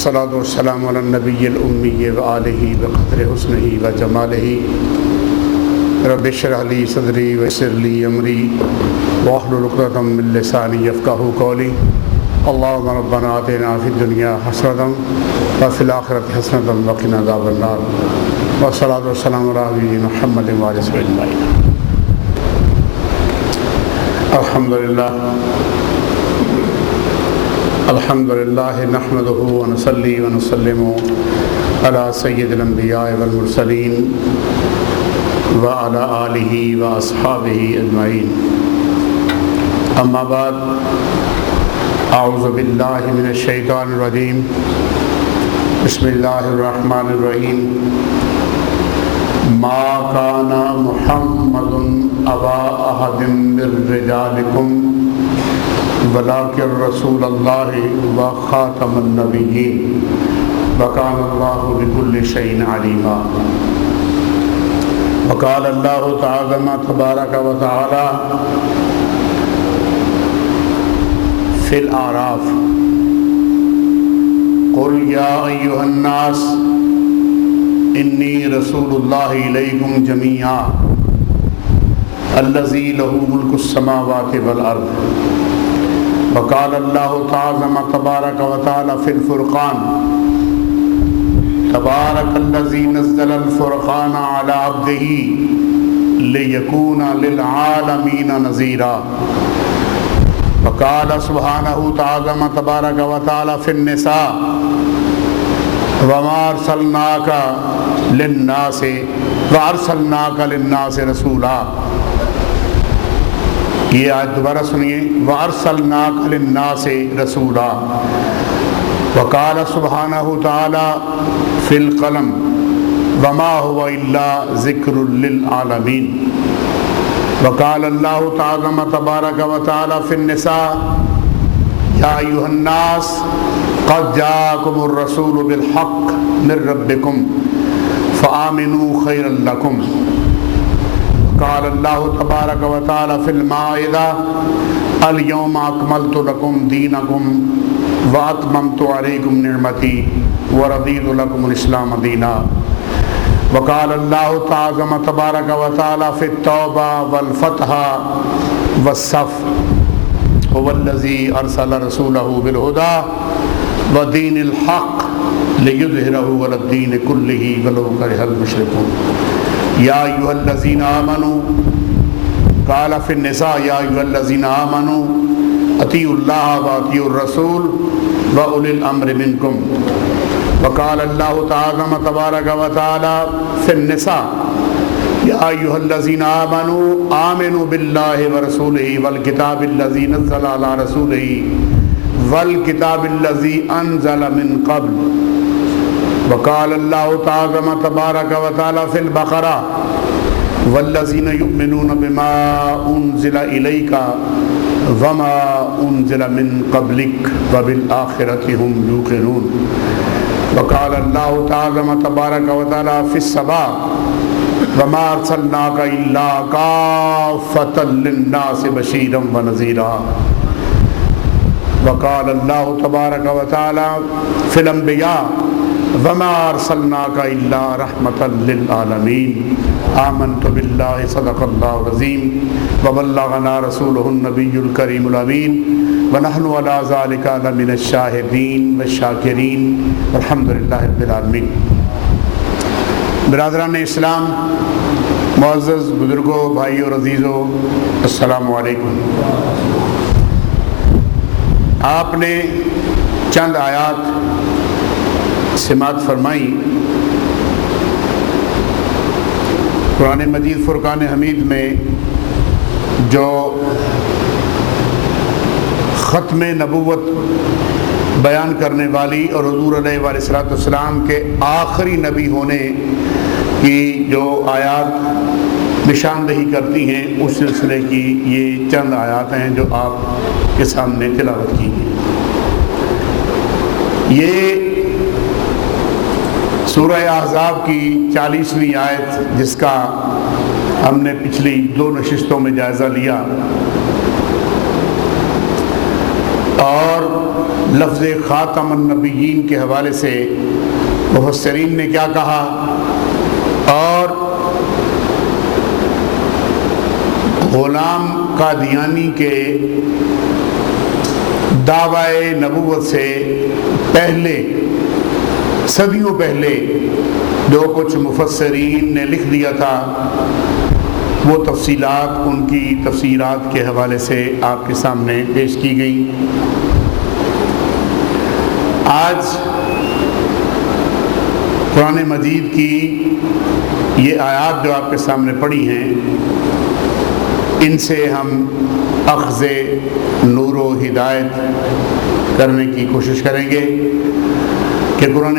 والصلاة والسلام على النبي الأمي وآله بقدر حسنه وجماله رب اشرح لي صدري ويسر لي أمري واحلل عقدة من لساني يفقهوا قولي اللهم ربنا آتنا في الدنيا حسنة وفي الآخرة حسنة وقنا عذاب النار والصلاة والسلام على نبينا محمد وعلى آله أجمعين. الحمد لله نحمده ونصلي ونسلم على سيد الأنبياء والمرسلين وعلى آله وأصحابه أجمعين. أما بعد، أعوذ بالله من الشيطان الرجيم. بسم الله الرحمن الرحيم. ما كان محمد أبا أحد من رجالكم ولكن رسول الله وخاتم النبيين وكان الله بكل شيء عليما. وقال الله تعالى تبارك وتعالى في الأعراف قل يا أيها الناس إني رسول الله إليكم جميعا الذي له ملك السماوات والأرض. وقال الله تعالى تبارك وتعالى في الفرقان تبارك الذي نزل الفرقان على عبده ليكون للعالمين نذيرا. وقال سبحانه تعالى تبارك وتعالى في النساء وما أرسلناك للناس وأرسلناك للناس رسولا. یہ آیت دوبارہ سنیے، وَأَرْسَلْنَاكَ لِلنَّاسِ رَسُولًا. وقال سبحانہ تعالی فی القلم وما هو الا ذکر للعالمین. وقال اللہ تعالی تبارک وتعالی فی النساء یا ایھا الناس قد جاءکم الرسول بالحق من ربکم فآمنوا خیرا لکم. قال اللہ تبارک و تعالی فی المائدہ الیوم اکملت لکم دینکم واتممت علیکم نعمتی ورضیت لکم الاسلام دینا. وقال اللہ تعالی تبارک و تعالی فی التوبہ والفتح والصف هو الذی ارسل رسولہ بالہدى ودین الحق لیظہرہ علی الدین کلہ ولو کرہ المشرکون. یا ایھا الذین آمنوا قال فی النساء یا ایھا الذین آمنوا اطیعوا اللہ واطیعوا الرسول واولی الامر منکم. وقال اللہ تعالی تبارک و تعالی فی النساء یا ایھا الذین آمنوا آمنوا باللہ ورسولہ والکتاب الذی نزل علی رسولہ والکتاب الذی انزل من قبل. وقال اللہ تعالی تبارک و تعالی فی البقرہ والذین یؤمنون بما انزل الیک وما انزل من قبلک وبالآخرۃ هم یوقنون. وقال اللہ تعالی تبارک و تعالی فی السبا وما ارسلناک الا کافۃ للناس بشیرا ونذیرا. وقال اللہ تبارک و تعالی فی الانبیاء وما ارسلناک الا رحمۃ للعالمین. آمنت باللہ صدق اللہ العظیم وبلغنا رسولہ النبی الکریم الامین ونحن علی ذلک لمن الشاہدین والشاکرین والحمد للہ رب العالمین. برادران اسلام، معزز بزرگوں، بھائیوں اور عزیزوں، السلام علیکم. آپ نے چند آیات سماعت فرمائی. قرآن مجید فرقان حمید میں جو ختم نبوت بیان کرنے والی اور حضور علیہ الصلوۃ والسلام کے آخری نبی ہونے کی جو آیات نشاندہی کرتی ہیں، اس سلسلے کی یہ چند آیات ہیں جو آپ کے سامنے تلاوت کی ہیں. یہ سورہ احزاب کی 40ویں آیت، جس کا ہم نے پچھلی 2 نشستوں میں جائزہ لیا، اور لفظ خاتم النبیین کے حوالے سے مفسرین نے کیا کہا، اور غلام قادیانی کے دعوی نبوت سے پہلے، صدیوں پہلے جو کچھ مفسرین نے لکھ دیا تھا، وہ تفصیلات ان کی تفسیرات کے حوالے سے آپ کے سامنے پیش کی گئی۔ آج قرآن مجید کی یہ آیات جو آپ کے سامنے پڑھی ہیں، ان سے ہم اخذ نور و ہدایت کرنے کی کوشش کریں گے کہ قرآن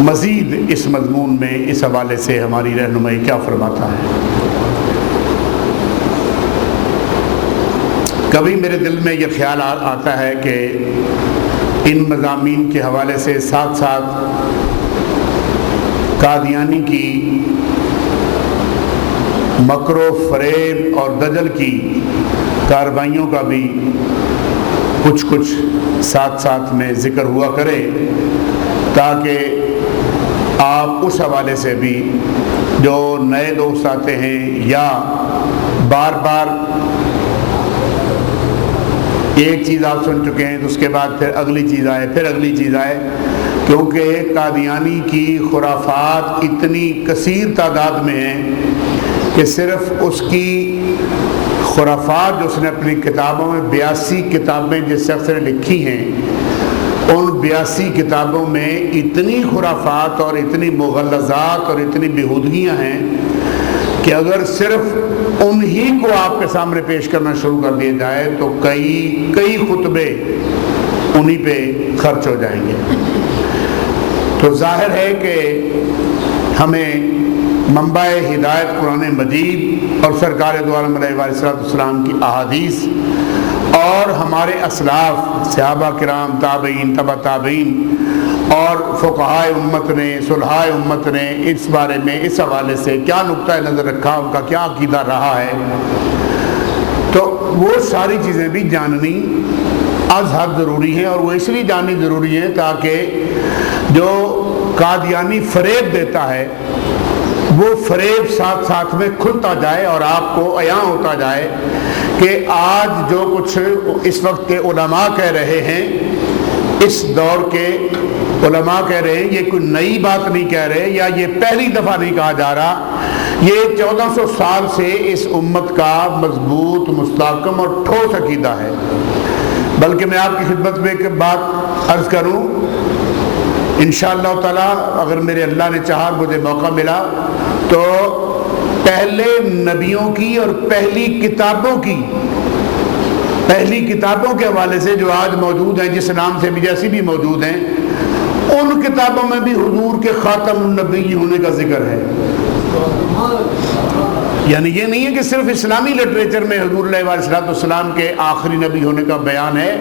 مزید اس مضمون میں اس حوالے سے ہماری رہنمائی کیا فرماتا ہے۔ کبھی میرے دل میں یہ خیال آتا ہے کہ ان مضامین کے حوالے سے ساتھ ساتھ قادیانی کی مکر و فریب اور دجل کی کارروائیوں کا بھی کچھ ساتھ ساتھ میں ذکر ہوا کرے، تاکہ آپ اس حوالے سے بھی جو نئے دوست آتے ہیں یا بار بار ایک چیز آپ سن چکے ہیں تو اس کے بعد پھر اگلی چیز آئے، پھر اگلی چیز آئے، کیونکہ قادیانی کی خرافات اتنی کثیر تعداد میں ہیں کہ صرف اس کی خرافات جو اس نے اپنی کتابوں میں 82 کتابیں جس شخص نے لکھی ہیں، ان 82 کتابوں میں اتنی خرافات اور اتنی مغلظات اور اتنی بےہودگیاں ہیں کہ اگر صرف انہی کو آپ کے سامنے پیش کرنا شروع کر دیا جائے تو کئی خطبے انہی پہ خرچ ہو جائیں گے۔ تو ظاہر ہے کہ ہمیں منبع ہدایت قرآن مجید اور سرکار دو عالم علیہ السلام کی احادیث اور ہمارے اسلاف صحابہ کرام، تابعین، تبع تابعین اور فقہائے امت نے، صلحائے امت نے اس بارے میں اس حوالے سے کیا نقطہ نظر رکھا، ان کا کیا عقیدہ رہا ہے، تو وہ ساری چیزیں بھی جاننی از حد ضروری ہیں، اور وہ اس لیے جاننی ضروری ہے تاکہ جو قادیانی فریب دیتا ہے وہ فریب ساتھ ساتھ میں کھلتا جائے اور آپ کو عیاں ہوتا جائے کہ آج جو کچھ اس وقت کے علماء کہہ رہے ہیں، اس دور کے علماء کہہ رہے ہیں، یہ کوئی نئی بات نہیں کہہ رہے یا یہ پہلی دفعہ نہیں کہا جا رہا، یہ 1400 سال سے اس امت کا مضبوط، مستحکم اور ٹھوس عقیدہ ہے۔ بلکہ میں آپ کی خدمت میں ایک بات عرض کروں، انشاءاللہ تعالی اگر میرے اللہ نے چاہا مجھے موقع ملا تو پہلے نبیوں کی اور پہلی کتابوں کے حوالے سے جو آج موجود ہیں، جس نام سے بھی جیسی بھی موجود ہیں، ان کتابوں میں بھی حضور کے خاتم النبی ہونے کا ذکر ہے۔ یعنی یہ نہیں ہے کہ صرف اسلامی لٹریچر میں حضور علیہ السلام کے آخری نبی ہونے کا بیان ہے،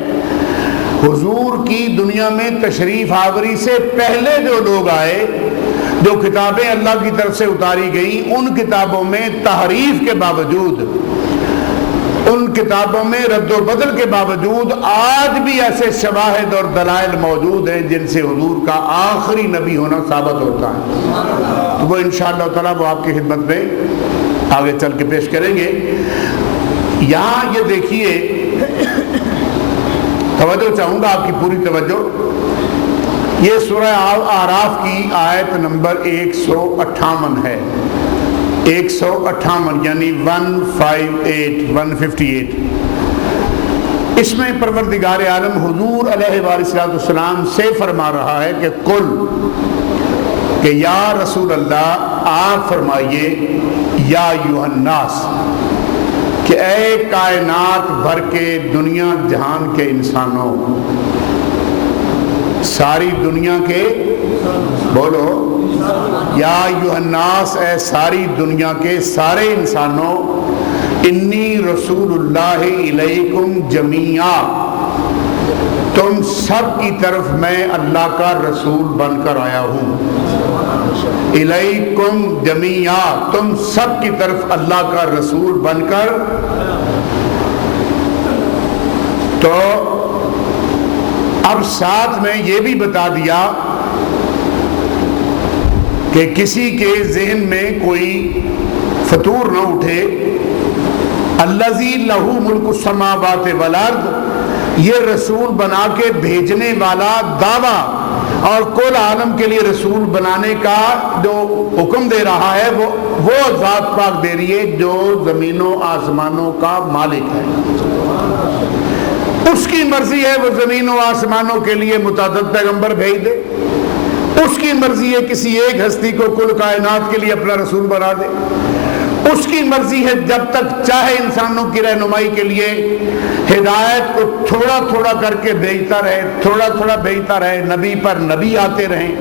حضور کی دنیا میں تشریف آوری سے پہلے جو لوگ آئے، جو کتابیں اللہ کی طرف سے اتاری گئیں، ان کتابوں میں تحریف کے باوجود، ان کتابوں میں رد و بدل کے باوجود آج بھی ایسے شواہد اور دلائل موجود ہیں جن سے حضور کا آخری نبی ہونا ثابت ہوتا ہے۔ تو وہ انشاءاللہ تعالیٰ وہ آپ کی خدمت میں آگے چل کے پیش کریں گے۔ یہاں یہ دیکھیے، توجہ چاہوں گا آپ کی پوری توجہ، یہ سورہ اعراف کی آیت نمبر 158 ہے، 158 یعنی 158۔ اس میں پروردگار عالم حضور علیہ السلام سے فرما رہا ہے کہ قل، کہ یا رسول اللہ آپ فرمائیے، یا ایھا الناس، کہ اے کائنات بھر کے دنیا جہان کے انسانوں، ساری دنیا کے، بولو یا ایھا الناس، اے ساری دنیا کے سارے انسانوں، انی رسول اللہ الیکم جمیعا، تم سب کی طرف میں اللہ کا رسول بن کر آیا ہوں۔ الیکم جمیعا، تم سب کی طرف اللہ کا رسول بن کر۔ تو اب ساتھ میں یہ بھی بتا دیا کہ کسی کے ذہن میں کوئی فطور نہ اٹھے، الذی لہ ملک السماوات والارض، یہ رسول بنا کے بھیجنے والا دعویٰ اور کل عالم کے لیے رسول بنانے کا جو حکم دے رہا ہے وہ ذات پاک دے رہی ہے جو زمینوں آسمانوں کا مالک ہے۔ اس کی مرضی ہے وہ زمینوں آسمانوں کے لیے متعدد پیغمبر بھیج دے، اس کی مرضی ہے کسی ایک ہستی کو کل کائنات کے لیے اپنا رسول بنا دے، اس کی مرضی ہے جب تک چاہے انسانوں کی رہنمائی کے لیے ہدایت کو تھوڑا تھوڑا کر کے بھیجتا رہے، تھوڑا تھوڑا بھیجتا رہے، نبی پر نبی آتے رہیں،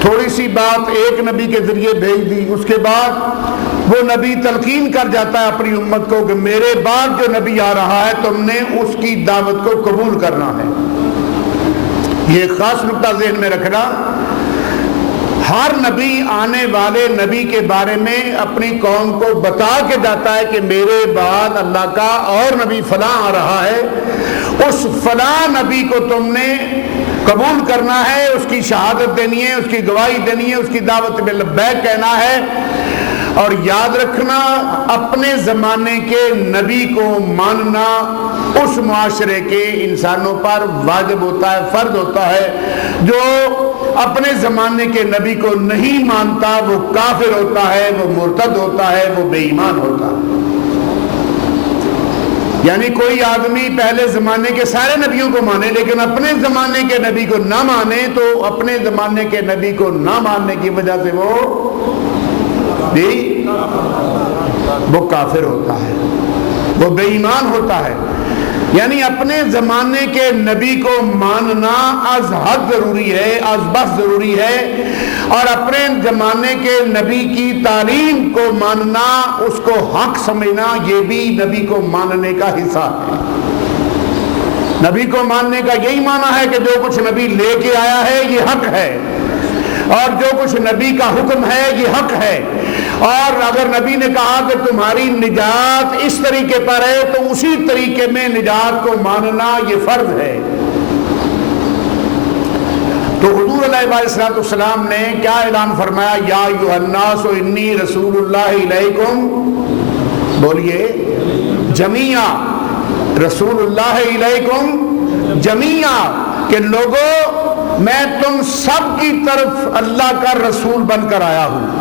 تھوڑی سی بات ایک نبی کے ذریعے بھیج دی، اس کے بعد وہ نبی تلقین کر جاتا ہے اپنی امت کو کہ میرے بعد جو نبی آ رہا ہے تم نے اس کی دعوت کو قبول کرنا ہے۔ یہ خاص نقطہ ذہن میں رکھنا، ہر نبی آنے والے نبی کے بارے میں اپنی قوم کو بتا کے جاتا ہے کہ میرے بعد اللہ کا اور نبی فلاں آ رہا ہے، اس فلاں نبی کو تم نے قبول کرنا ہے، اس کی شہادت دینی ہے، اس کی گواہی دینی ہے، اس کی دعوت میں لبیک کہنا ہے۔ اور یاد رکھنا اپنے زمانے کے نبی کو ماننا اس معاشرے کے انسانوں پر واجب ہوتا ہے، فرض ہوتا ہے۔ جو اپنے زمانے کے نبی کو نہیں مانتا وہ کافر ہوتا ہے، وہ مرتد ہوتا ہے، وہ بے ایمان ہوتا ہے۔ یعنی کوئی آدمی پہلے زمانے کے سارے نبیوں کو مانے لیکن اپنے زمانے کے نبی کو نہ مانے تو اپنے زمانے کے نبی کو نہ ماننے کی وجہ سے وہ کافر ہوتا ہے، وہ بے ایمان ہوتا ہے۔ یعنی اپنے زمانے کے نبی کو ماننا از حد ضروری ہے، از بس ضروری ہے، اور اپنے زمانے کے نبی کی تعلیم کو ماننا، اس کو حق سمجھنا، یہ بھی نبی کو ماننے کا حصہ ہے۔ نبی کو ماننے کا یہی معنی ہے کہ جو کچھ نبی لے کے آیا ہے یہ حق ہے، اور جو کچھ نبی کا حکم ہے یہ حق ہے، اور اگر نبی نے کہا کہ تمہاری نجات اس طریقے پر ہے تو اسی طریقے میں نجات کو ماننا یہ فرض ہے۔ تو حضور علیہ السلام نے کیا اعلان فرمایا؟ یا ایھا الناس انی رسول اللہ الیکم، بولیے جمیعا، رسول اللہ الیکم جمیعا، کہ لوگوں میں تم سب کی طرف اللہ کا رسول بن کر آیا ہوں۔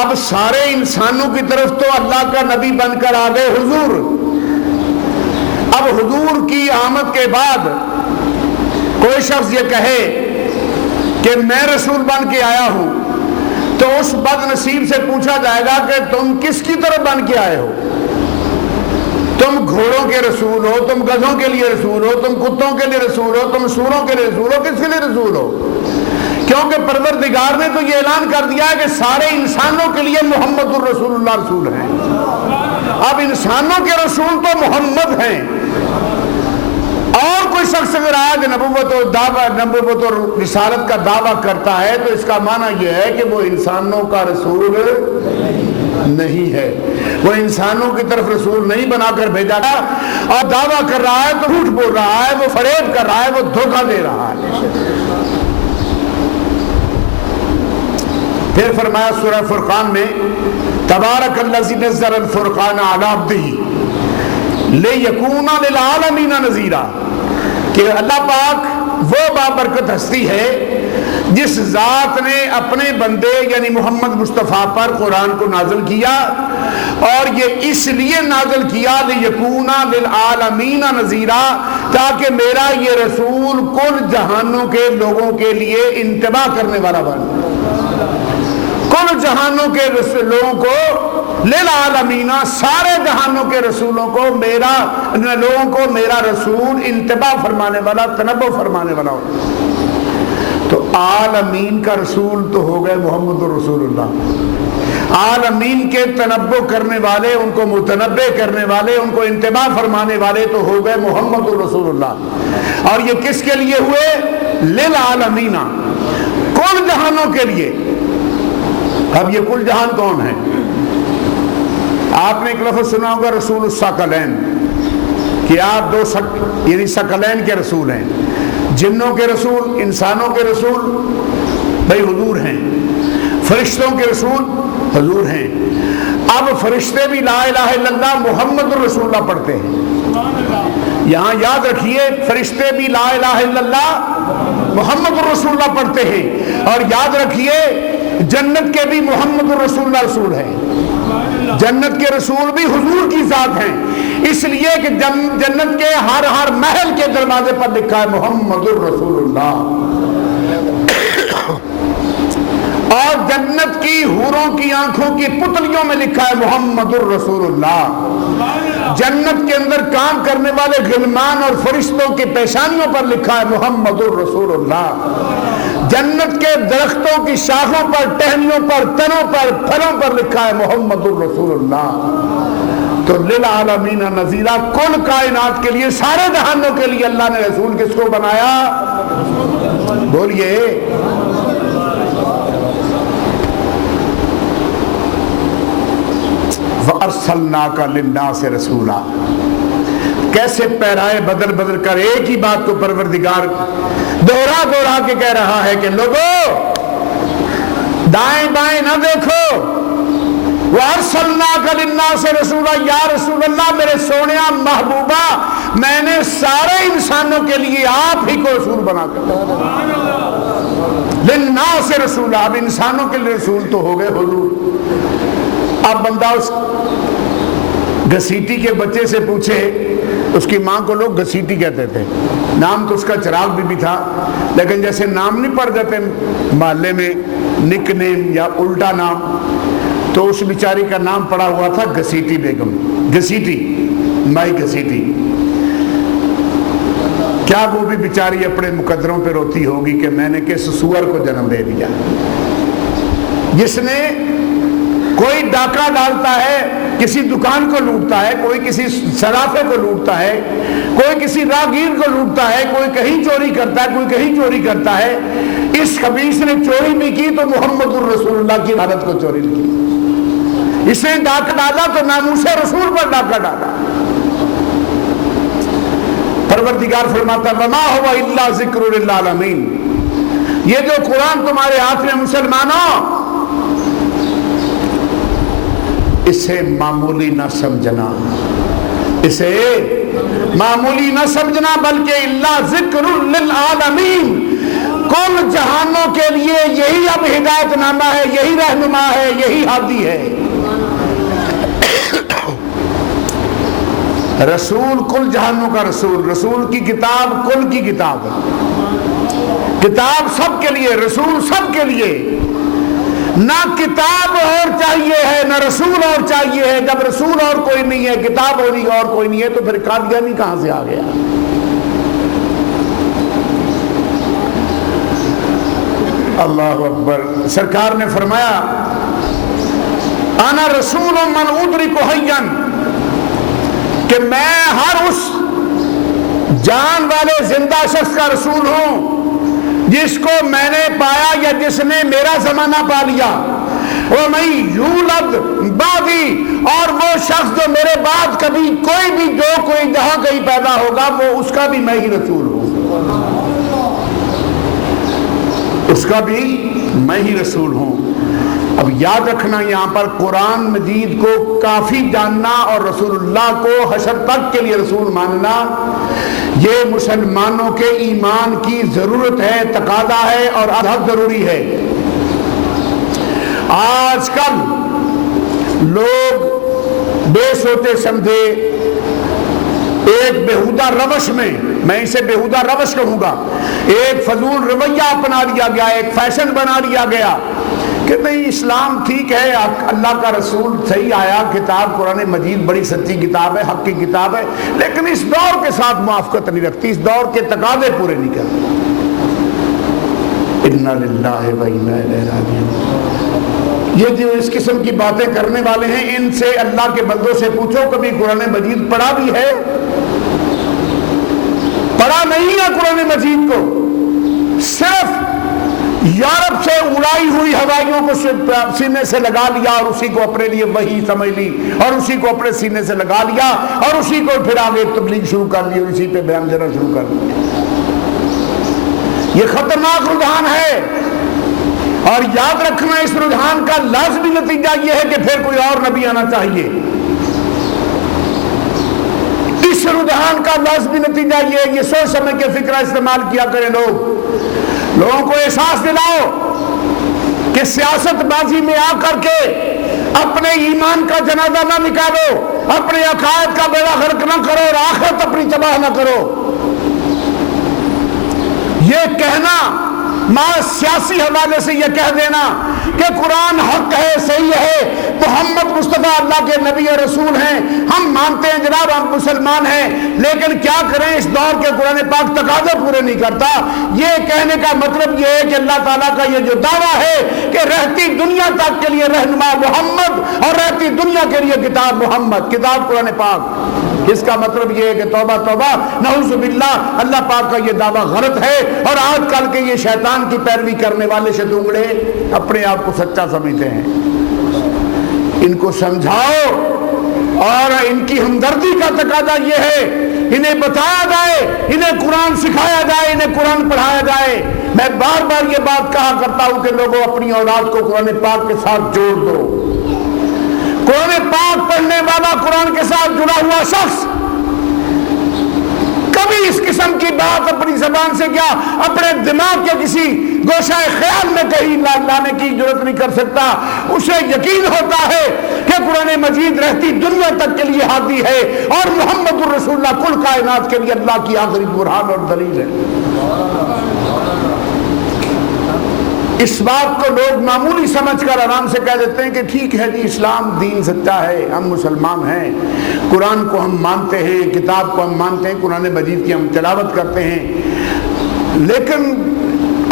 اب سارے انسانوں کی طرف تو اللہ کا نبی بن کر آ گئے حضور۔ اب حضور کی آمد کے بعد کوئی شخص یہ کہے کہ میں رسول بن کے آیا ہوں تو اس بد نصیب سے پوچھا جائے گا کہ تم کس کی طرف بن کے آئے ہو؟ تم گھوڑوں کے رسول ہو، تم گدھوں کے لیے رسول ہو، تم کتوں کے لیے رسول ہو، تم سوروں کے لیے رسول ہو، کس کے لیے رسول ہو؟ کیونکہ پروردگار نے تو یہ اعلان کر دیا ہے کہ سارے انسانوں کے لیے محمد الرسول اللہ رسول ہیں۔ اب انسانوں کے رسول تو محمد ہیں، اور کوئی شخص اگر آج نبوت اور رسالت کا دعویٰ کرتا ہے تو اس کا معنی یہ ہے کہ وہ انسانوں کا رسول نہیں ہے، وہ انسانوں کی طرف رسول نہیں بنا کر بھیجا گیا، اور دعویٰ کر رہا ہے تو جھوٹ بول رہا ہے، وہ فریب کر رہا ہے، وہ دھوکہ دے رہا ہے۔ پھر فرمایا سورہ فرقان میں تبارک الذی نزل الفرقان علی عبدہ لیکون للعالمین نذیرا، کہ اللہ پاک وہ بابرکت ہستی ہے جس ذات نے اپنے بندے یعنی محمد مصطفیٰ پر قرآن کو نازل کیا، اور یہ اس لیے نازل کیا لیکون للعالمین نذیرا، تاکہ میرا یہ رسول کل جہانوں کے لوگوں کے لیے انتباہ کرنے والا بنے، کل جہانوں کے لوگوں کو، للعالمین سارے جہانوں کے رسولوں کو، لوگوں کو میرا رسول انتباہ فرمانے والا، تنبہ فرمانے والا ہو۔ تو عالمین کا رسول تو ہو گئے محمد رسول اللہ، عالمین کے تنبہ کرنے والے، ان کو متنبہ کرنے والے، ان کو انتباہ فرمانے والے تو ہو گئے محمد رسول اللہ۔ اور یہ کس کے لیے ہوئے؟ للعالمین، کل جہانوں کے لیے۔ اب یہ کل جہان کون ہے؟ آپ نے ایک لفظ سنا ہوگا رسول الثقلین، کہ آپ دو یعنی ثقلین کے رسول ہیں، جنوں کے رسول، انسانوں کے رسول بھائی حضور ہیں، فرشتوں کے رسول حضور ہیں۔ اب فرشتے بھی لا الہ الا اللہ محمد الرسول اللہ پڑھتے ہیں۔ یہاں یاد رکھیے فرشتے بھی لا الہ الا اللہ محمد الرسول اللہ پڑھتے ہیں، اور یاد رکھیے جنت کے بھی محمد الرسول اللہ رسول ہیں، جنت کے رسول بھی حضور کی ذات ہیں، اس لیے کہ جنت کے ہر محل کے دروازے پر لکھا ہے محمد الرسول اللہ، اور جنت کی حوروں کی آنکھوں کی پتلیوں میں لکھا ہے محمد الرسول اللہ، جنت کے اندر کام کرنے والے غلمان اور فرشتوں کی پیشانیوں پر لکھا ہے محمد الرسول اللہ، جنت کے درختوں کی شاخوں پر، ٹہنیوں پر، تنوں پر، پھلوں پر لکھا ہے محمد الرسول اللہ۔ تو للعالمین نذیرہ، کل کائنات کے لیے، سارے جہانوں کے لیے اللہ نے رسول کس کو بنایا؟ بولیے وَأَرْسَلْنَاكَ لِلنَّاسِ رَسُولًا۔ کیسے پیرائے بدل بدل کر ایک ہی بات کو پروردگار دوہرا دوہرا کے کہہ رہا ہے کہ لوگو دائیں بائیں نہ دیکھو، وَأَرْسَلْنَاكَ لِلنَّاسِ رَسُولًا، یا رسول اللہ میرے سونیا محبوبہ، میں نے سارے انسانوں کے لیے آپ ہی کو رسول بنا کر للناس رسولًا، اب انسانوں کے لیے رسول تو ہو گئے حضور۔ اب بندہ اس گھسیٹی کے بچے سے پوچھے، اس کی ماں کو لوگ گھسیٹی کہتے تھے، نام تو اس کا چراغ بھی تھا، لیکن جیسے نام نہیں پڑ جاتے محلے میں نک نیم یا الٹا نام، تو اس بیچاری کا نام پڑا ہوا تھا گھسیٹی بیگم، گھسیٹی مائی گھسیٹی۔ کیا وہ بھی بیچاری اپنے مقدروں پہ روتی ہوگی کہ میں نے کس سور کو جنم دے دیا، جس نے کوئی ڈاکہ ڈالتا ہے، کسی دکان کو لوٹتا ہے، کوئی کسی صرافے کو لوٹتا ہے، کوئی کسی راہگیر کو لوٹتا ہے، کوئی کہیں چوری کرتا ہے، کوئی کہیں چوری کرتا ہے، اس خبیث نے چوری بھی کی تو محمد الرسول اللہ کی عادت کو چوری کی، اس نے ڈاکہ ڈالا تو ناموس رسول پر ڈاکہ ڈالا۔ پروردگار فرماتا ہے وما هو الا ذکر للعالمین، یہ جو قرآن تمہارے ہاتھ میں مسلمانوں، اسے معمولی نہ سمجھنا، اسے معمولی نہ سمجھنا، بلکہ اللہ ذکر للعالمین، کل جہانوں کے لیے یہی اب ہدایت نامہ ہے، یہی رہنما ہے، یہی ہادی ہے۔ رسول کل جہانوں کا رسول، رسول کی کتاب کل کی کتاب ہے، کتاب سب کے لیے، رسول سب کے لیے، نہ کتاب اور چاہیے ہے نہ رسول اور چاہیے ہے۔ جب رسول اور کوئی نہیں ہے، کتاب اور کوئی نہیں ہے، تو پھر قادیانی کہاں سے آ گیا؟ اللہ اکبر۔ سرکار نے فرمایا انا رسول من ادرک حیا، کہ میں ہر اس جان والے زندہ شخص کا رسول ہوں جس کو میں نے پایا یا جس نے میرا زمانہ پا لیا، وَمَن یولد بعدی، اور وہ شخص جو میرے بعد کبھی کوئی بھی جو کوئی جہاں کہیں پیدا ہوگا، وہ اس کا بھی میں ہی رسول ہوں، اس کا بھی میں ہی رسول ہوں۔ اب یاد رکھنا یہاں پر قرآن مجید کو کافی جاننا اور رسول اللہ کو حشر تک کے لیے رسول ماننا، یہ مسلمانوں کے ایمان کی ضرورت ہے، تقاضا ہے اور بہت ضروری ہے۔ آج کل لوگ بے سوچے سمجھے ایک بےہودہ روش میں اسے بےہودہ روش کہوں گا، ایک فضول رویہ اپنا لیا گیا، ایک فیشن بنا لیا گیا کہ نہیں اسلام ٹھیک ہے، اللہ کا رسول صحیح آیا، کتاب قرآن مجید بڑی سچی کتاب ہے، حق کی کتاب ہے، لیکن اس دور کے ساتھ موافقت نہیں رکھتی، اس دور کے تقاضے پورے نہیں کرتی۔ انا للہ و انا الیہ راجعون۔ یہ جو اس قسم کی باتیں کرنے والے ہیں، ان سے اللہ کے بندوں سے پوچھو کبھی قرآن مجید پڑھا بھی ہے؟ پڑھا نہیں ہے قرآن مجید کو، صرف یورپ سے اڑائی ہوئی ہوائیوں کو سینے سے لگا لیا اور اسی کو اپنے لیے وحی سمجھ لی اور اسی کو اپنے سینے سے لگا لیا اور اسی کو پھر آگے تبلیغ شروع کر لی اور اسی پہ بیان دینا شروع کر دیا. یہ خطرناک رجحان ہے اور یاد رکھنا اس رجحان کا لازمی نتیجہ یہ ہے کہ پھر کوئی اور نبی آنا چاہیے. اس رجحان کا لازمی نتیجہ یہ سوچ سمجھ کے فکرہ استعمال کیا کریں. لوگوں کو احساس دلاؤ کہ سیاست بازی میں آ کر کے اپنے ایمان کا جنازہ نہ نکالو, اپنے عقائد کا بیڑا غرق نہ کرو اور آخرت اپنی تباہ نہ کرو. یہ کہنا سیاسی حوالے سے یہ کہہ دینا کہ قرآن حق ہے, صحیح ہے, محمد مصطفیٰ اللہ کے نبی اور رسول ہیں, ہم مانتے ہیں جناب, ہم مسلمان ہیں, لیکن کیا کریں اس دور کے قرآن پاک تقاضے پورے نہیں کرتا. یہ کہنے کا مطلب یہ ہے کہ اللہ تعالیٰ کا یہ جو دعویٰ ہے کہ رہتی دنیا تک کے لیے رہنما محمد اور رہتی دنیا کے لیے کتاب محمد, کتاب قرآن پاک, اس کا مطلب یہ ہے کہ توبہ توبہ نعوذ باللہ, اللہ پاک کا یہ دعویٰ غلط ہے. اور آج کل کے یہ شیطان کی پیروی کرنے والے شتونگڑے اپنے آپ کو سچا سمجھتے ہیں. ان کو سمجھاؤ اور ان کی ہمدردی کا تقاضا یہ ہے, انہیں بتایا جائے, انہیں قرآن سکھایا جائے, انہیں قرآن پڑھایا جائے. میں بار بار یہ بات کہا کرتا ہوں کہ لوگوں اپنی اولاد کو قرآن پاک کے ساتھ جوڑ دو. قرآن پاک پڑھنے والا, قرآن کے ساتھ جڑا ہوا شخص کبھی اس قسم کی بات اپنی زبان سے کیا اپنے دماغ کے کسی گوشہ خیال میں کہیں لانے کی ضرورت نہیں کر سکتا. اسے یقین ہوتا ہے کہ قرآن مجید رہتی دنیا تک کے لیے ہادی ہے اور محمد الرسول اللہ کل کائنات کے لیے اللہ کی آخری برہان اور دلیل ہے. اس بات کو لوگ معمولی سمجھ کر آرام سے کہہ دیتے ہیں کہ ٹھیک ہے جی, اسلام دین سچا ہے, ہم مسلمان ہیں, قرآن کو ہم مانتے ہیں, کتاب کو ہم مانتے ہیں, قرآن مجید کی ہم تلاوت کرتے ہیں, لیکن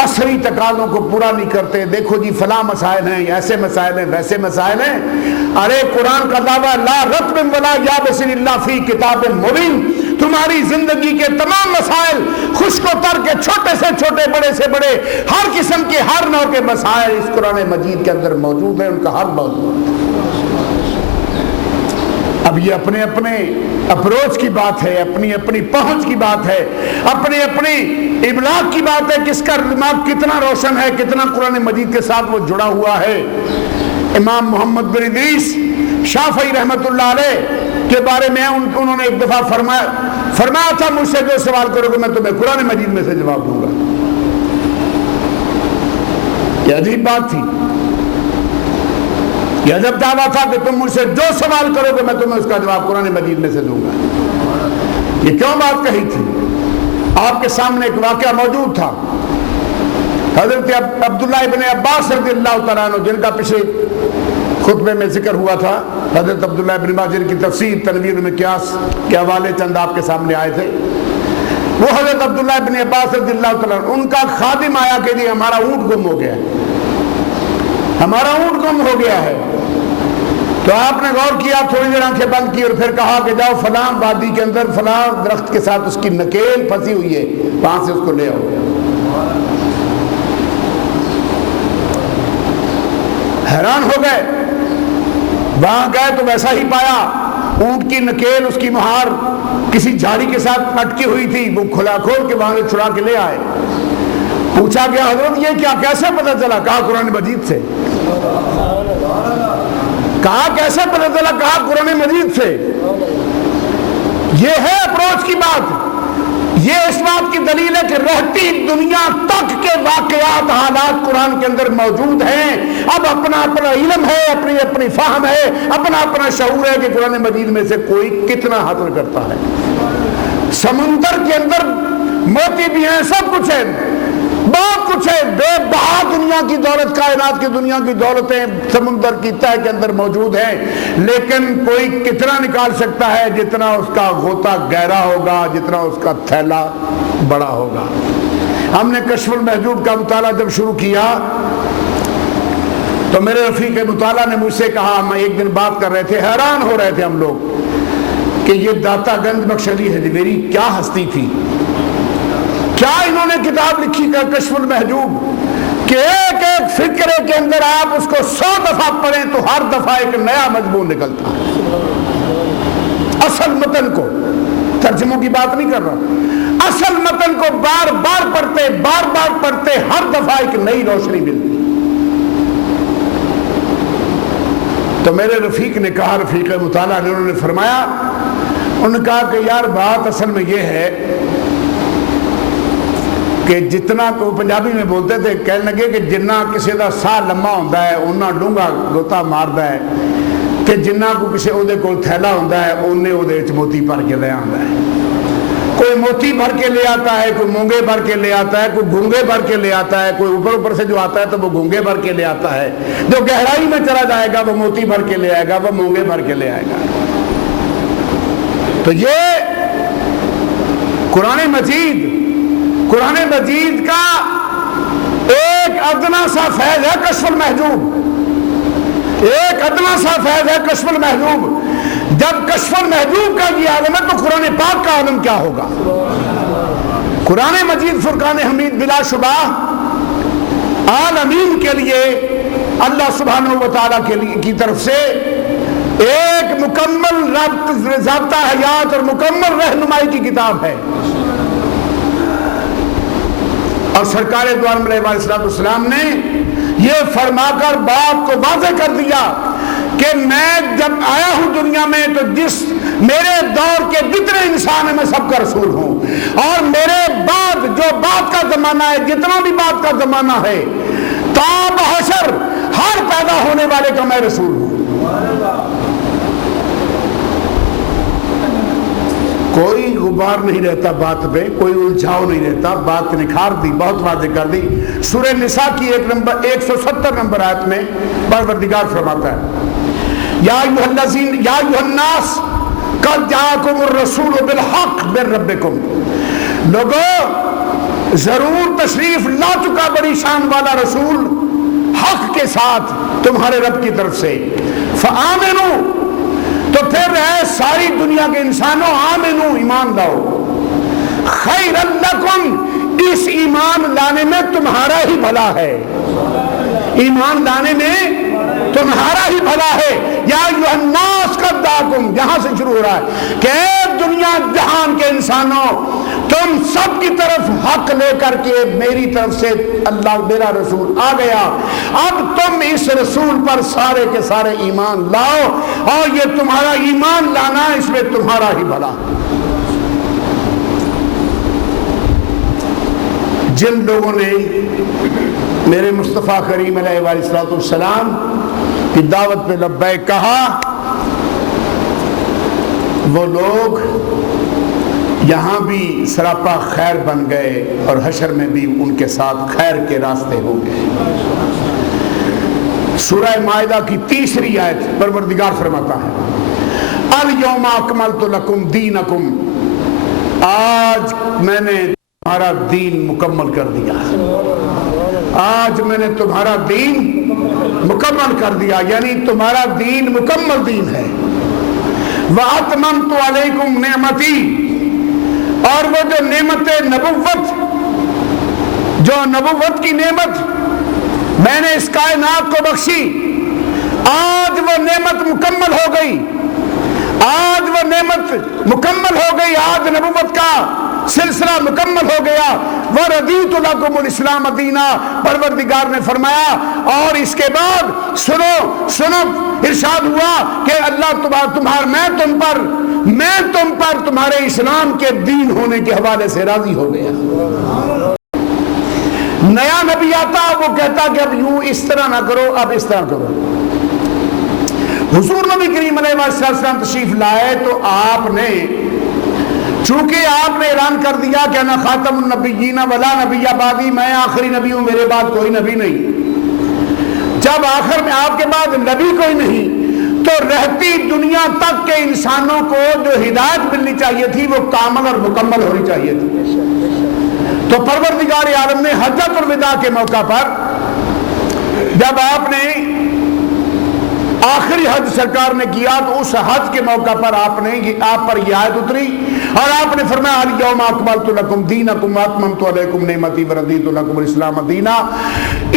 عصری تقاضوں کو پورا نہیں کرتے. دیکھو جی فلاں مسائل ہیں, ایسے مسائل ہیں, ویسے مسائل ہیں. ارے قرآن کا دعویٰ لا رتب ولا یابس الا فی کتاب مبین, تمہاری زندگی کے تمام مسائل, خشک و تر کے چھوٹے سے چھوٹے, بڑے سے بڑے, ہر قسم کے ہر نوع کے مسائل اس قرآن مجید کے اندر موجود ہیں, ان کا حل موجود ہے. اب یہ اپنے اپنے اپروچ کی بات ہے, اپنی اپنی پہنچ کی بات ہے, اپنی اپنی ابلاغ کی بات ہے, کس کا دماغ کتنا روشن ہے, کتنا قرآن مجید کے ساتھ وہ جڑا ہوا ہے. امام محمد بن ادریس شافعی رحمت اللہ علیہ کے بارے میں انہوں نے ایک دفعہ فرمایا تھا, مجھ سے جو سوال کرو گے میں تمہیں قرآن مجید میں سے جواب دوں گا. یہ عجیب بات تھی, یہ عجب دعویٰ تھا کہ تم مجھ سے جو سوال کرو گے میں تمہیں اس کا جواب قرآن مجید میں سے دوں گا. یہ کیوں بات کہی تھی؟ آپ کے سامنے ایک واقعہ موجود تھا. حضرت عبداللہ ابن عباس رضی اللہ تعالیٰ عنہ, جن کا پچھلے خطبے میں ذکر ہوا تھا, حضرت عبداللہ ابن عباس کی تفسیر تنویر المقیاس کے حوالے چند آپ کے سامنے آئے تھے. وہ حضرت عبداللہ ابن عباس رضی اللہ تعالیٰ عنہ, ان کا خادم آیا کہ جی ہمارا اونٹ گم ہو گیا ہے, ہمارا اونٹ گم ہو گیا ہے. تو آپ نے غور کیا, تھوڑی دیر آنکھیں بند کی اور پھر کہا کہ جاؤ فلاں وادی کے اندر فلاں درخت کے ساتھ اس کی نکیل پھنسی ہوئی ہے, وہاں سے اس کو لے آؤ. حیران ہو گئے, وہاں گئے تو ویسا ہی پایا, اونٹ کی نکیل, اس کی مہار کسی جھاڑی کے ساتھ اٹکی ہوئی تھی. وہ کھول کے وہاں سے چھڑا کے لے آئے. پوچھا گیا حضرت یہ کیا, کیسے پتہ چلا؟ کہا قرآن مجید سے. کہا کیسے پتہ چلا؟ کہا قرآن مجید سے. یہ ہے اپروچ کی بات. یہ اس بات کی دلیل ہے کہ رہتی دنیا تک کے واقعات, حالات قرآن کے اندر موجود ہیں. اب اپنا اپنا علم ہے, اپنی اپنی فہم ہے, اپنا اپنا شعور ہے کہ قرآن مجید میں سے کوئی کتنا حاصل کرتا ہے. سمندر کے اندر موتی بھی ہیں, سب کچھ ہے, بہت کچھ ہے. بے بہا دنیا کی دولت, کائنات کی دنیا کی دولتیں سمندر کی تہہ کے اندر موجود ہیں, لیکن کوئی کتنا نکال سکتا ہے جتنا اس کا غوطہ گہرا ہوگا, جتنا اس کا تھیلا بڑا ہوگا. ہم نے کشف المحجوب کا مطالعہ جب شروع کیا تو میرے رفیق مطالعہ نے مجھ سے کہا, میں ایک دن بات کر رہے تھے, حیران ہو رہے تھے ہم لوگ کہ یہ داتا گنج بخش علی حجویری کیا ہستی تھی, کیا انہوں نے کتاب لکھی کشف المحجوب, کہ ایک ایک فکرے کے اندر آپ اس کو 100 دفعہ پڑھیں تو ہر دفعہ ایک نیا مضمون نکلتا ہے. اصل متن کو، ترجموں کی بات نہیں کر رہا، اصل متن کو بار بار پڑھتے ہر دفعہ ایک نئی روشنی ملتی. تو میرے رفیق نے کہا، رفیق مطالعہ نے، انہوں نے فرمایا، انہوں نے کہا کہ یار بات اصل میں یہ ہے کہ جتنا تو پنجابی میں بولتے تھے، کہنے لگے کہ جنہ کسی دا ساہ لمبا ہوتا ہے انہاں ڈونگا گوتا ماردا ہے، کہ جنہ کو کسی اودے کول تھیلا ہوتا ہے انہیں اودے وچ موتی بھر کے لے آندا ہے. کوئی موتی بھر کے لے آتا ہے، کوئی مونگے بھر کے لے آتا ہے، کوئی گونگے بھر کے لے آتا ہے، کوئی اوپر سے جو آتا ہے تو وہ گونگے بھر کے لے آتا ہے، جو گہرائی میں چلا جائے گا وہ موتی بھر کے لے آئے گا، وہ مونگے بھر کے لے آئے گا. تو یہ قرآن مجید کا ایک ادنا سا فیض ہے کشف المحجوب، ایک ادنا سا فیض ہے کشف المحجوب. جب کشف المحجوب کا یہ عالم ہے تو قرآن پاک کا عالم کیا ہوگا؟ قرآن مجید فرقان حمید بلا شبہ عالمین کے لیے اللہ سبحانہ و تعالیٰ کی طرف سے ایک مکمل ضابطہ حیات اور مکمل رہنمائی کی کتاب ہے. اور سرکار دو عالم علیہ السلام نے یہ فرما کر بات کو واضح کر دیا کہ میں جب آیا ہوں دنیا میں تو جس میرے دور کے جتنے انسان ہیں میں سب کا رسول ہوں، اور میرے بعد جو بات کا زمانہ ہے، جتنا بھی بات کا زمانہ ہے، تا بحشر ہر پیدا ہونے والے کا میں رسول ہوں. کوئی غبار نہیں رہتا بات پہ، کوئی الجھاؤ نہیں رہتا، بات نکھار دی، بہت واضح کر دی. سورہ نساء کی 170 نمبر آیت میں پروردگار فرماتا ہے، یا ایھا الناس قد جاءکم الرسول بالحق من ربکم، لوگوں ضرور تشریف لا چکا بڑی شان والا رسول حق کے ساتھ تمہارے رب کی طرف سے. فآمنوا، تو پھر ہے ساری دنیا کے انسانوں، آمنو، ایمان لاؤ، خیر لکم، اس ایمان لانے میں تمہارا ہی بھلا ہے، ایمان لانے میں تمہارا ہی بھلا ہے. یا ایھا الناس قد جاءکم، یہاں سے شروع ہو رہا ہے کہ اے دنیا جہان کے انسانوں، تم سب کی طرف حق لے کر کے میری طرف سے اللہ میرا رسول آ گیا، اب تم اس رسول پر سارے کے سارے ایمان لاؤ، اور یہ تمہارا ایمان لانا اس میں تمہارا ہی بھلا. جن لوگوں نے میرے مصطفیٰ کریم علیہ السلام کی دعوت پہ لبیک کہا، وہ لوگ یہاں بھی سراپا خیر بن گئے اور حشر میں بھی ان کے ساتھ خیر کے راستے ہو گئے. سورہ مائدہ کی 3 آیت پروردگار فرماتا ہے، الیوم اکملت لکم دینکم، آج میں نے تمہارا دین مکمل کر دیا، آج میں نے تمہارا دین مکمل کر دیا، یعنی تمہارا دین مکمل دین ہے. وَأَتْمَمْتُ عَلَيْكُمْ نِعْمَتِي، اور وہ جو نعمت نبوت، جو نبوت کی نعمت میں نے اس کائنات کو بخشی، آج وہ نعمت مکمل ہو گئی، آج وہ نعمت مکمل ہو گئی، آج نبوت کا سلسلہ مکمل ہو گیا. وَرَضِيتُ لَكُمُ الْإِسْلَامَ دِينًا، پروردگار نے فرمایا، اور اس کے بعد سنو ارشاد ہوا کہ اللہ میں تم پر تمہارے اسلام کے دین ہونے کے حوالے سے راضی ہو گیا. نیا نبی آتا، وہ کہتا کہ اب یوں اس طرح نہ کرو، اب اس طرح کرو. حضور نبی کریم علیہ السلام تشریف لائے تو آپ نے، چونکہ آپ نے اعلان کر دیا کہ انا خاتم النبیین ولا نبی بعدی، میں آخری نبی ہوں، میرے بعد کوئی نبی نہیں. جب آخر میں آپ کے بعد نبی کوئی نہیں، تو رہتی دنیا تک کے انسانوں کو جو ہدایت ملنی چاہیے تھی وہ کامل اور مکمل ہونی چاہیے تھی. تو پروردگار عالم نے حجۃ الوداع کے موقع پر جب آپ نے آخری حج سرکار نے کیا، تو اس حج کے موقع پر آپ پر یہ آیت اتری، اور آپ نے فرمایا الیوم اکملت لکم دینکم واتممت علیکم نعمتی ورضیت لکم الاسلام دینا۔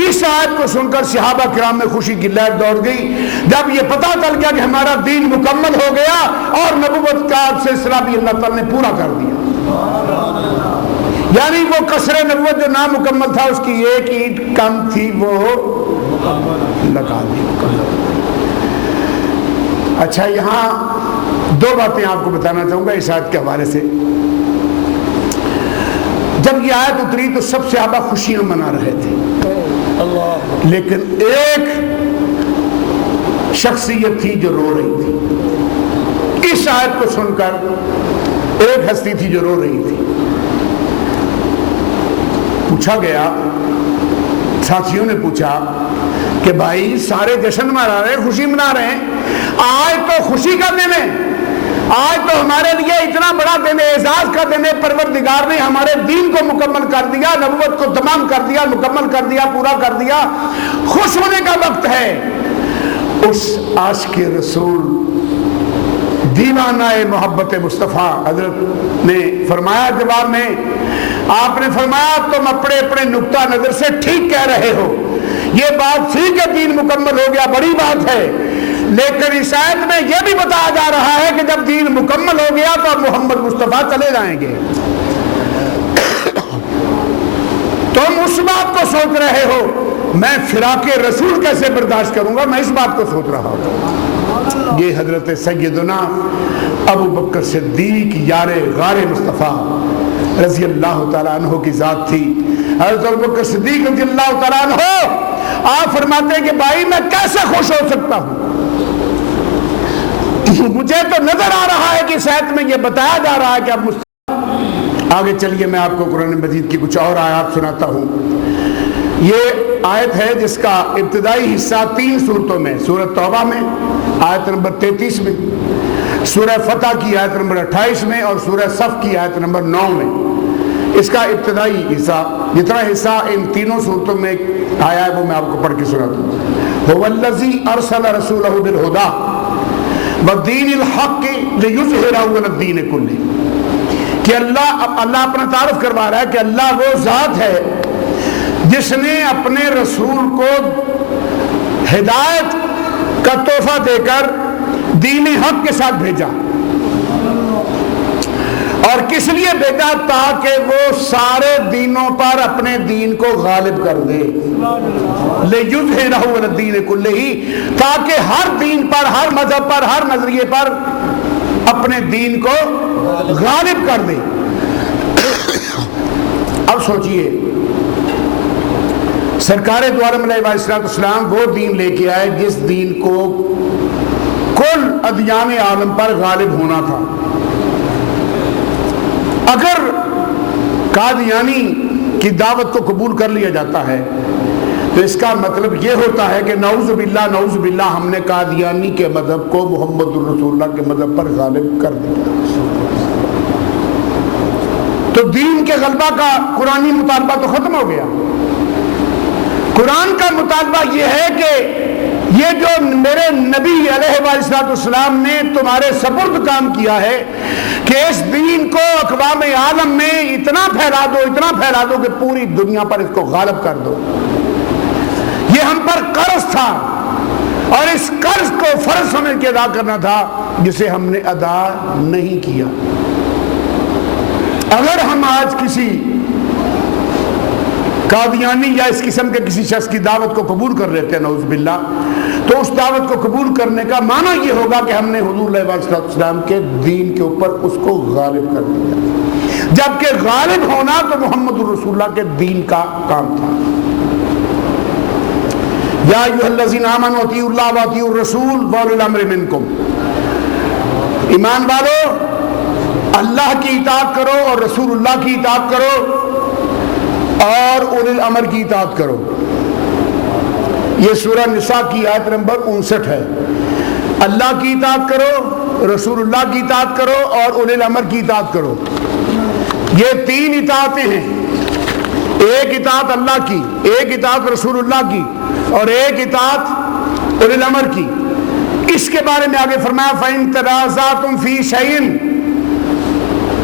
اس آیت کو سن کر صحابہ کرام میں خوشی کی لہر دوڑ گئی۔ جب یہ پتہ چل گیا کہ ہمارا دین مکمل ہو گیا اور نبوت کا سلسلہ بھی اللہ تعالیٰ نے پورا کر دیا، یعنی وہ قصر نبوت جو نامکمل تھا اس کی ایک اینٹ کم تھی، وہ لگا دی۔ اچھا، یہاں دو باتیں آپ کو بتانا چاہوں گا اس آیت کے حوالے سے۔ جب یہ آیت اتری تو سب صحابہ خوشیاں منا رہے تھے، لیکن ایک شخصیت تھی جو رو رہی تھی۔ اس آیت کو سن کر ایک ہستی تھی جو رو رہی تھی۔ پوچھا گیا، ساتھیوں نے پوچھا کہ بھائی سارے جشن منا رہے ہیں، خوشی منا رہے ہیں، آج تو خوشی کا دن ہے، آج تو ہمارے لیے اتنا بڑا دن ہے، اعزاز کا دن ہے، پروردگار نے ہمارے دین کو مکمل کر دیا، نبوت کو تمام کر دیا، مکمل کر دیا، پورا کر دیا، خوش ہونے کا وقت ہے۔ اس عاشق رسول دیوانہ محبت مصطفیٰ حضرت نے فرمایا جواب میں، آپ نے فرمایا تم اپنے اپنے نقطہ نظر سے ٹھیک کہہ رہے ہو، یہ بات ٹھیک ہے، دین مکمل ہو گیا، بڑی بات ہے، لیکن اس آیت میں یہ بھی بتایا جا رہا ہے کہ جب دین مکمل ہو گیا تو محمد مصطفیٰ چلے جائیں گے۔ تم اس بات کو سوچ رہے ہو، میں فراق رسول کیسے برداشت کروں گا، میں اس بات کو سوچ رہا ہوں۔ یہ حضرت سیدنا ابو بکر صدیق یار غار مصطفیٰ رضی اللہ تعالیٰ عنہ کی ذات تھی۔ حضرت ابو بکر صدیق رضی اللہ تعالیٰ عنہ آپ فرماتے ہیں کہ بھائی میں کیسے خوش ہو سکتا ہوں، مجھے تو نظر آ رہا ہے کہ اس آیت میں یہ بتایا جا رہا ہے کہ اب آگے چلیے میں آپ کو قرآن مجید کی کچھ اور آیات سناتا ہوں۔ یہ آیت ہے جس کا ابتدائی حصہ 3 صورتوں میں، سورہ توبہ میں آیت نمبر 33 میں، سورہ فتح کی آیت نمبر 28 میں اور سورہ صف کی آیت نمبر 9 میں، اس کا ابتدائی حصہ، جتنا حصہ ان تینوں صورتوں میں آیا ہے وہ میں آپ کو پڑھ کے سناتا ہوں۔ هو الذی ارسل رسولہ بالہدی والدین الحق لیظہرہ علی الدین کلہ، کہ اللہ اپنا تعارف کروا رہا ہے کہ اللہ وہ ذات ہے جس نے اپنے رسول کو ہدایت کا تحفہ دے کر دین حق کے ساتھ بھیجا، اور کس لیے بھیجا؟ تاکہ وہ سارے دینوں پر اپنے دین کو غالب کر دے، لیظہرہ علی الدین کلہ، تاکہ ہر دین پر، ہر مذہب پر، ہر نظریے پر اپنے دین کو غالب کر دے۔ اب سوچئے، سرکار دو عالم علیہ السلام وہ دین لے کے آئے جس دین کو کل ادیان عالم پر غالب ہونا تھا۔ اگر قادیانی کی دعوت کو قبول کر لیا جاتا ہے تو اس کا مطلب یہ ہوتا ہے کہ نعوذ باللہ ہم نے قادیانی کے مذہب کو محمد الرسول اللہ کے مذہب پر غالب کر دیا۔ تو دین کے غلبہ کا قرآنی مطالبہ تو ختم ہو گیا۔ قرآن کا مطالبہ یہ ہے کہ یہ جو میرے نبی علیہ السلام نے تمہارے سپرد کام کیا ہے کہ اس دین کو اقوام عالم میں اتنا پھیلا دو کہ پوری دنیا پر اس کو غالب کر دو۔ یہ ہم پر قرض تھا اور اس قرض کو فرض سمجھ کے ادا کرنا تھا جسے ہم نے ادا نہیں کیا۔ اگر ہم آج کسی قادیانی یا اس قسم کے کسی شخص کی دعوت کو قبول کر لیتے ہیں نعوذ باللہ، تو اس دعوت کو قبول کرنے کا معنی یہ ہوگا کہ ہم نے حضور علیہ السلام کے دین کے اوپر اس کو غالب کر دیا، جبکہ غالب ہونا تو محمد الرسول اللہ کے دین کا کام تھا۔ یا ایھا الذین آمنوا اطیعوا اللہ واطیعوا الرسول واولی الامر منکم، ایمان والو اللہ کی اطاعت کرو اور رسول اللہ کی اطاعت کرو اور اولی الامر کی اطاعت کرو۔ یہ سورہ نساء کی آیت نمبر 59 ہے۔ اللہ کی اطاعت کرو، رسول اللہ کی اطاعت کرو اور اولی الامر کی اطاعت کرو۔ یہ 3 اطاعتیں ہیں، ایک اطاعت اللہ کی، ایک اطاعت رسول اللہ کی اور ایک اطاعت اولی الامر کی۔ اس کے بارے میں آگے فرمایا فَإِن تَنَازَعْتُمْ فِي شَيْءٍ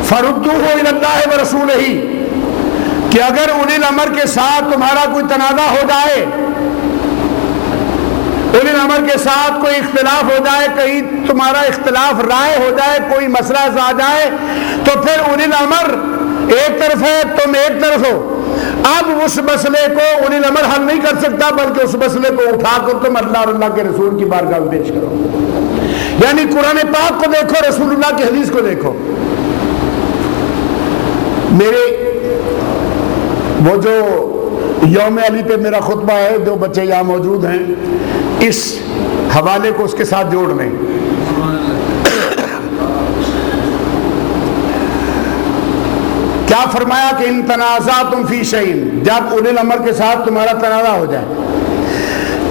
فردوہ الی اللہ ورسولہ، کہ اگر اولی الامر کے ساتھ تمہارا کوئی تنازع ہو جائے، اولی الامر کے ساتھ کوئی اختلاف ہو جائے، کہیں تمہارا اختلاف رائے ہو جائے، کوئی مسئلہ آ جائے، تو پھر اولی الامر ایک طرف ہے، تم ایک طرف ہو۔ اب اس مسئلے کو اولی الامر حل نہیں کر سکتا، بلکہ اس مسئلے کو اٹھا کر تم اللہ اور اللہ کے رسول کی بارگاہ میں پیش کرو۔ یعنی قرآن پاک کو دیکھو، رسول اللہ کی حدیث کو دیکھو۔ میرے وہ جو یوم علی پہ میرا خطبہ ہے، جو بچے یہاں موجود ہیں، اس حوالے کو اس کے ساتھ جوڑ لیں۔ کیا فرمایا کہ ان تنازعتم فی شیء، جب اولی الامر کے ساتھ تمہارا تنازع ہو جائے،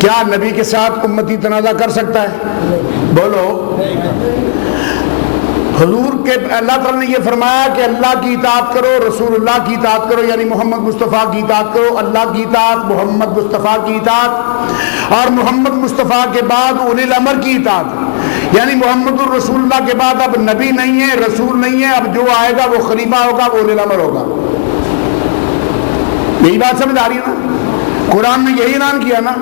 کیا نبی کے ساتھ امتی تنازع کر سکتا ہے؟ بولو۔ حضور کے اللہ تعالیٰ نے یہ فرمایا کہ اللہ کی اطاعت کرو، رسول اللہ کی اطاعت کرو، یعنی محمد مصطفیٰ کی اطاعت کرو، اللہ کی اطاعت، محمد مصطفیٰ کی اطاعت، اور محمد مصطفیٰ کے بعد اولی الامر کی اطاعت، یعنی محمد الرسول اللہ کے بعد اب نبی نہیں ہے، رسول نہیں ہے، اب جو آئے گا وہ خلیفہ ہوگا، وہ اولی الامر ہوگا۔ یہی بات سمجھ آ رہی ہے نا؟ قرآن نے یہی اعلان کیا نا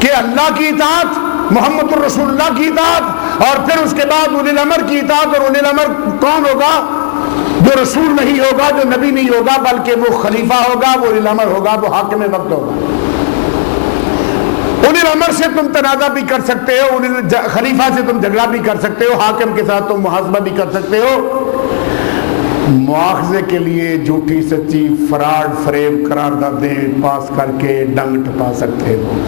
کہ اللہ کی اطاعت، محمد الرسول اللہ کی اطاعت، اور پھر اس کے بعد اولی الامر کی اطاعت۔ اور اولی الامر کون ہوگا؟ جو رسول نہیں ہوگا، جو نبی نہیں ہوگا، بلکہ وہ خلیفہ ہوگا، وہ اولی الامر ہوگا، وہ حاکم وقت ہوگا۔ اولی الامر سے تم تنازع بھی کر سکتے ہو، خلیفہ سے تم جھگڑا بھی کر سکتے ہو، حاکم کے ساتھ تم محاسبہ بھی کر سکتے ہو، مواخذے کے لیے جھوٹی سچی فراڈ فریب قراردادیں پاس کر کے ڈنگ ٹپا سکتے ہو۔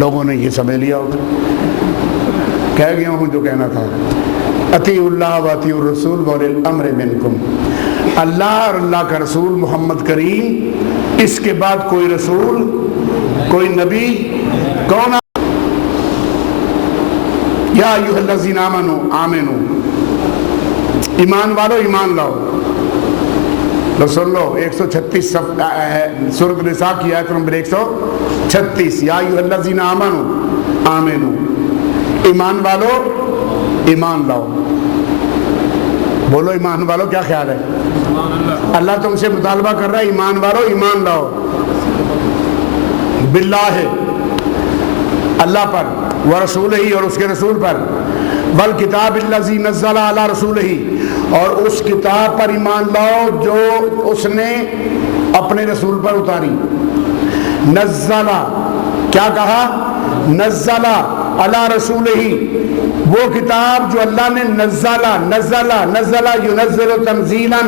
لوگوں نے یہ سمجھ لیا ہوگا، کہہ گیا ہوں جو کہنا تھا۔ اطیعوا اللہ و اطیعوا الرسول واولی الامر منکم، اللہ اور اللہ کا رسول محمد کریم، اس کے بعد کوئی رسول، کوئی نبی کون؟ یا ایھا الذین آمنوا آمنوا، ایمان والو ایمان لاؤ۔ لو سن لو 136 سورۃ النساء کی آیت نمبر 136، یا ایھا الذین آمنوا آمنوا، ایمان والو ایمان لاؤ۔ بولو ایمان والو، کیا خیال ہے؟ اللہ تم سے مطالبہ کر رہا ہے، ایمان والو ایمان لاؤ باللہ، اللہ پر، ورسولہ، اور اس کے رسول پر، والکتاب الذی نزل علی رسولہ، اور اس کتاب پر ایمان لاؤ جو اس نے اپنے رسول پر اتاری۔ نزل، کیا کہا؟ نزل علی رسولہ، وہ کتاب جو اللہ نے نزل ینزل تنزیلا،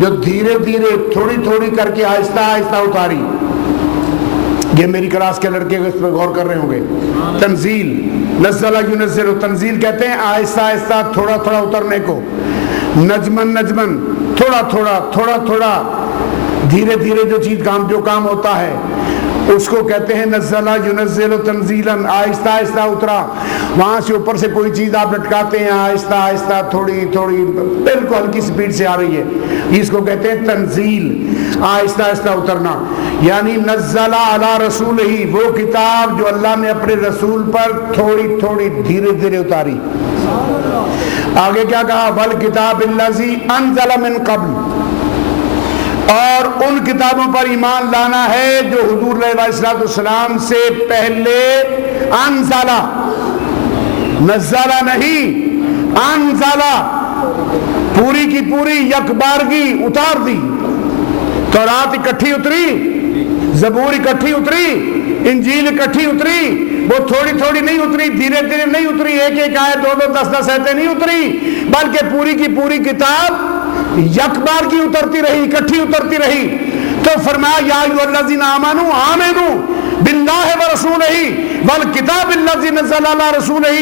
جو دھیرے دھیرے تھوڑی تھوڑی کر کے آہستہ آہستہ اتاری۔ یہ میری کلاس کے لڑکے اس پر غور کر رہے ہوں گے۔ تنزیل، نزل ینزل، تنزیل کہتے ہیں آہستہ آہستہ تھوڑا تھوڑا اترنے کو، نجمن نجمن، تھوڑا تھوڑا تھوڑا تھوڑا، دھیرے دھیرے جو کام ہوتا ہے اس کو کہتے ہیں نزل ینزل تنزیلا، آہستہ آہستہ اترا۔ وہاں سے اوپر سے کوئی چیز آپ لٹکاتے ہیں، آہستہ آہستہ تھوڑی تھوڑی بالکل ہلکی سپیڈ سے آ رہی ہے، اس کو کہتے ہیں تنزیل، آہستہ آہستہ اترنا۔ یعنی نزل علی رسولہ، وہ کتاب جو اللہ نے اپنے رسول پر تھوڑی تھوڑی دھیرے دھیرے اتاری۔ آگے کیا کہا؟ والکتاب الذی انزل من قبل، اور ان کتابوں پر ایمان لانا ہے جو حضور علیہ الصلوۃ والسلام سے پہلے انزلہ، نزلہ نہیں، انزلہ، پوری کی پوری یکبارگی اتار دی۔ تورات اکٹھی اتری، زبور اکٹھی اتری، انجیل اکٹھی اتری، وہ تھوڑی تھوڑی نہیں اتری، دھیرے دھیرے نہیں اتری، ایک ایک آیت، دو دو 10 10 آیتیں نہیں اتری، بلکہ پوری کی پوری کتاب یک بار کی اترتی رہی، اکٹھی اترتی رہی۔ تو فرمایا یا ایھا الذین آمنوا آمنوا باللہ ورسولہ والکتاب الذی نزل علی رسولہ،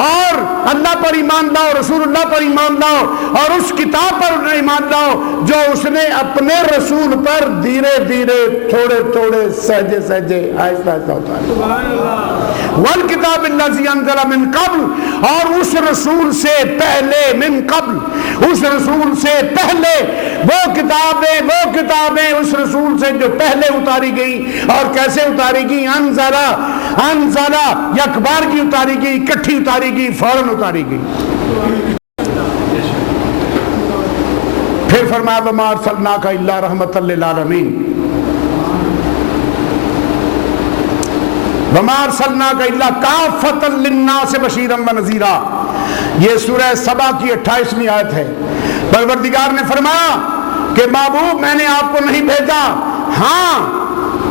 اور اللہ پر ایمان لاؤ، رسول اللہ پر ایمان لاؤ، اور اس کتاب پر ایمان لاؤ جو اس نے اپنے رسول پر دھیرے دھیرے تھوڑے تھوڑے سہجے سہجے آہستہ آہستہ اتارا۔ والکتاب الذی انزل من قبل، اور اس رسول سے پہلے، من قبل، اس رسول سے پہلے، وہ کتابیں اس رسول سے جو پہلے اتاری گئی، اور کیسے اتاری گئی؟ انزلہ، یک بار کی اتاری گئی، اکٹھی اتاری گئی، فوراً اتاری گئی۔ فرمایا وما ارسلناک الا رحمۃ للعالمین، وما ارسلناک الا کافۃ للناس بشیرا ونذیرا۔ یہ سورہ سبا کی 28ویں آیت ہے۔ پروردگار نے فرمایا کہ محبوب میں نے آپ کو نہیں بھیجا ہاں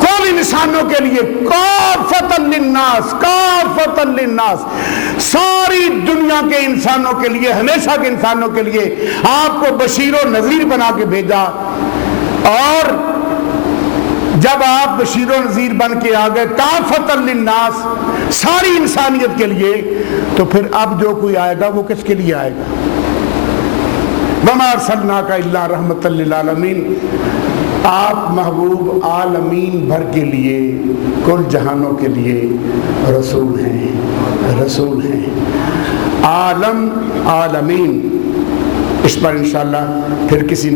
کل انسانوں کے لیے، کافۃ للناس، کافۃ للناس، ساری دنیا کے انسانوں کے لیے، ہمیشہ کے انسانوں کے لیے آپ کو بشیر و نذیر بنا کے بھیجا۔ اور جب آپ بشیر و نذیر بن کے آ گئے کافۃ للناس، ساری انسانیت کے لیے، تو پھر اب جو کوئی آئے گا وہ کس کے لیے آئے گا؟ وما ارسلناک الا رحمۃ للعالمین، آپ محبوب عالمین بھر کے لیے، کل جہانوں کے لیے رسول ہیں، رسول ہیں۔ عالم، عالمین، اس پر انشاءاللہ پھر کسی